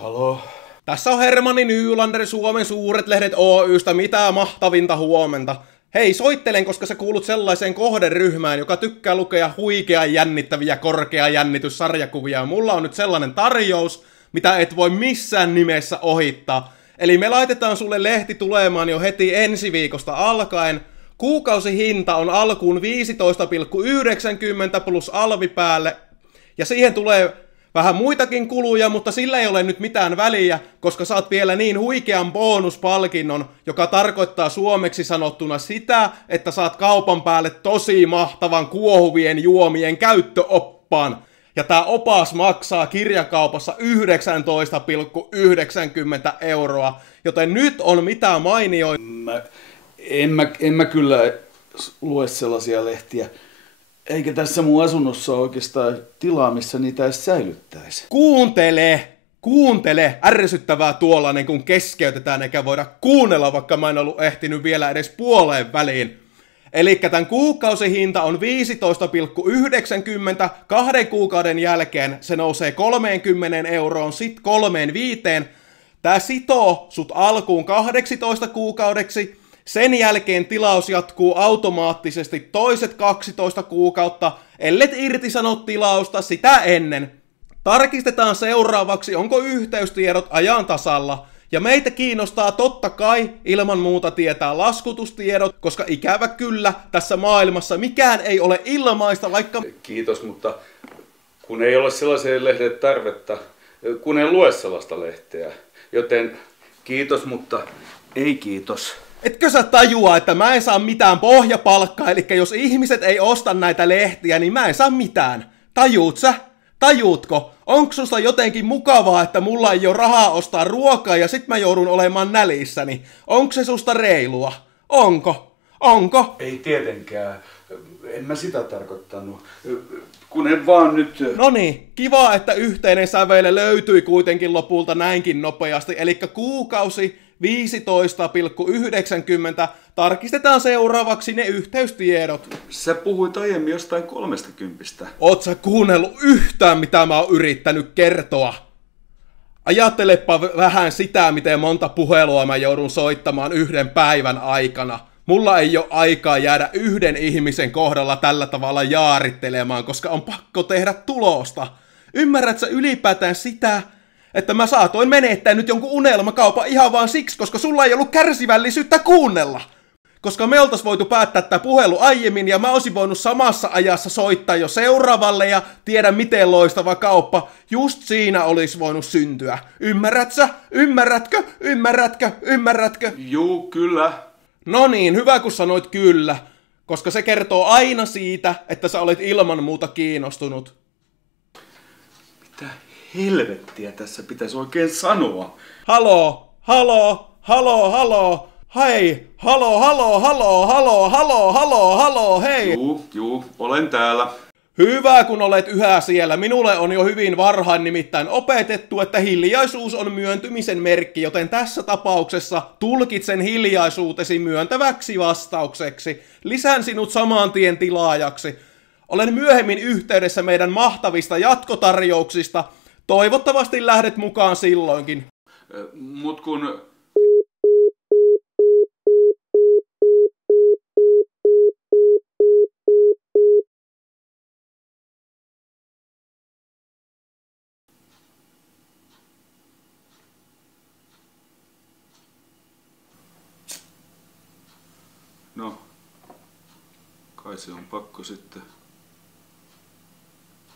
Halo? Tässä on Hermanni Nylander Suomen Suuret Lehdet Oy:stä, mitä mahtavinta huomenta. Hei, soittelen, koska sä kuulut sellaiseen kohderyhmään, joka tykkää lukea huikean jännittäviä korkea jännityssarjakuvia. Mulla on nyt sellainen tarjous, mitä et voi missään nimessä ohittaa. Eli me laitetaan sulle lehti tulemaan jo heti ensi viikosta alkaen. Kuukausihinta on alkuun 15,90 plus alvi päälle. Ja siihen tulee vähän muitakin kuluja, mutta sillä ei ole nyt mitään väliä, koska saat vielä niin huikean bonuspalkinnon, joka tarkoittaa suomeksi sanottuna sitä, että saat kaupan päälle tosi mahtavan kuohuvien juomien käyttöoppaan. Ja tää opas maksaa kirjakaupassa 19,90 €, joten nyt on mitä mainioita. En mä kyllä lue sellaisia lehtiä. Eikä tässä mun asunnossa ole oikeastaan tilaa, missä niitä edes säilyttäisi. Kuuntele! Ärsyttävää tuollainen, kun keskeytetään eikä voida kuunnella, vaikka mä en ollut ehtinyt vielä edes puoleen väliin. Elikkä tän kuukausihinta on 15,90, 2 kuukauden jälkeen se nousee 30 €, sit 35. Tää sitoo sut alkuun 18 kuukaudeksi. Sen jälkeen tilaus jatkuu automaattisesti toiset 12 kuukautta, ellet irtisano tilausta sitä ennen. Tarkistetaan seuraavaksi, onko yhteystiedot ajan tasalla. Ja meitä kiinnostaa totta kai ilman muuta tietää laskutustiedot, koska ikävä kyllä tässä maailmassa mikään ei ole ilmaista, vaikka... Kiitos, mutta kun ei ole sellaiseen lehden tarvetta, kun en lue sellaista lehteä. Joten kiitos, mutta ei kiitos. Etkö sä tajua, että mä en saa mitään pohjapalkkaa, eli jos ihmiset ei osta näitä lehtiä, niin mä en saa mitään. Tajuut sä? Tajuutko? Onko susta jotenkin mukavaa, että mulla ei ole rahaa ostaa ruokaa ja sit mä joudun olemaan nälissäni? Onko se susta reilua? Onko? Ei tietenkään. En mä sitä tarkoittanut. Kun en vaan nyt... Noniin, kiva, että yhteinen säveile löytyi kuitenkin lopulta näinkin nopeasti, eli kuukausi 15,90. Tarkistetaan seuraavaksi ne yhteystiedot. Sä puhuit aiemmin jostain 30. Oot sä kuunnellut yhtään, mitä mä oon yrittänyt kertoa? Ajattelepa vähän sitä, miten monta puhelua mä joudun soittamaan yhden päivän aikana. Mulla ei ole aikaa jäädä yhden ihmisen kohdalla tällä tavalla jaarittelemaan, koska on pakko tehdä tulosta. Ymmärrät sä ylipäätään sitä, että mä saatoin menettää nyt jonkun unelmakaupan ihan vaan siksi, koska sulla ei ollut kärsivällisyyttä kuunnella? Koska me oltais voitu päättää tää puhelu aiemmin ja mä olisin voinut samassa ajassa soittaa jo seuraavalle ja tiedä miten loistava kauppa just siinä olisi voinut syntyä. Ymmärrät sä? Ymmärrätkö? Juu, kyllä. No niin, hyvä kun sanoit kyllä, koska se kertoo aina siitä, että sä olet ilman muuta kiinnostunut. Mitä helvettiä tässä pitäisi oikein sanoa? Halo. Hei, halo, hei. Juu, olen täällä. Hyvä, kun olet yhä siellä. Minulle on jo hyvin varhain nimittäin opetettu, että hiljaisuus on myöntymisen merkki, joten tässä tapauksessa tulkitsen hiljaisuutesi myöntäväksi vastaukseksi. Lisään sinut saman tien tilaajaksi. Olen myöhemmin yhteydessä meidän mahtavista jatkotarjouksista. Toivottavasti lähdet mukaan silloinkin. Mut kun... No, kai se on pakko sitten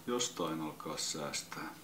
jostain alkaa säästää.